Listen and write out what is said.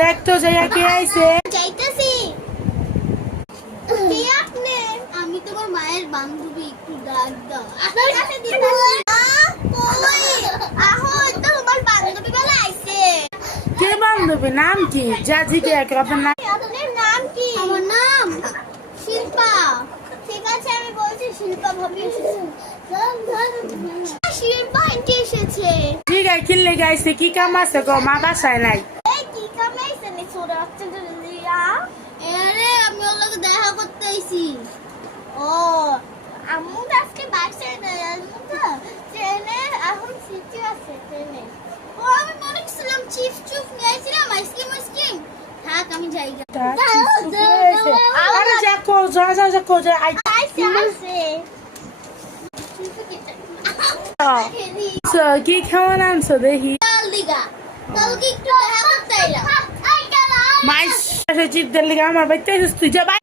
দেখ তো যাইয়া কে আইছে। যাইতেছি। কে আপনি? আমি তোমার মায়ের বান্ধবী, একটু ডাক দাও। আপনার কাছে দিতেছি। কই? আহো, তো তোমার বান্ধবী বলে আইছে। কে বান্ধবী? নাম কি? যা জিজ্ঞে আপনার নাম। আপনার নাম কি? আমার নাম শিল্পা। ঠিক আছে, আমি বলছি শিল্পা ভাবি এসেছে। শিল্পা আন্টি এসেছে। ঠিক আছে, কিনলে গাইছে, কি কাম আছে গো? মা বাসায় নাই। এই কি কামাইছে নি ছোড়া হচ্ছে লিয়া? আরে আমি ওর লগে দেখা করতে আইছি। ও আম্মু তো আজকে বাসে নাই, আম্মু তো ট্রেনে এখন সিটি আছে ট্রেনে। ও আমি মনে করছিলাম চিপস চুপ নিয়ে আইছিলাম, আইসক্রিম। থাক আমি যাই গা। আরে যা কো, যা যা যা কো, যা আই। আছে কি খাওয়া আনছো দেখি। কাল দিগা কালকে একটু দেখা করতে আইলাম। মাইস চিপ দিল্লি আমার বাইতে তুই যা বাই।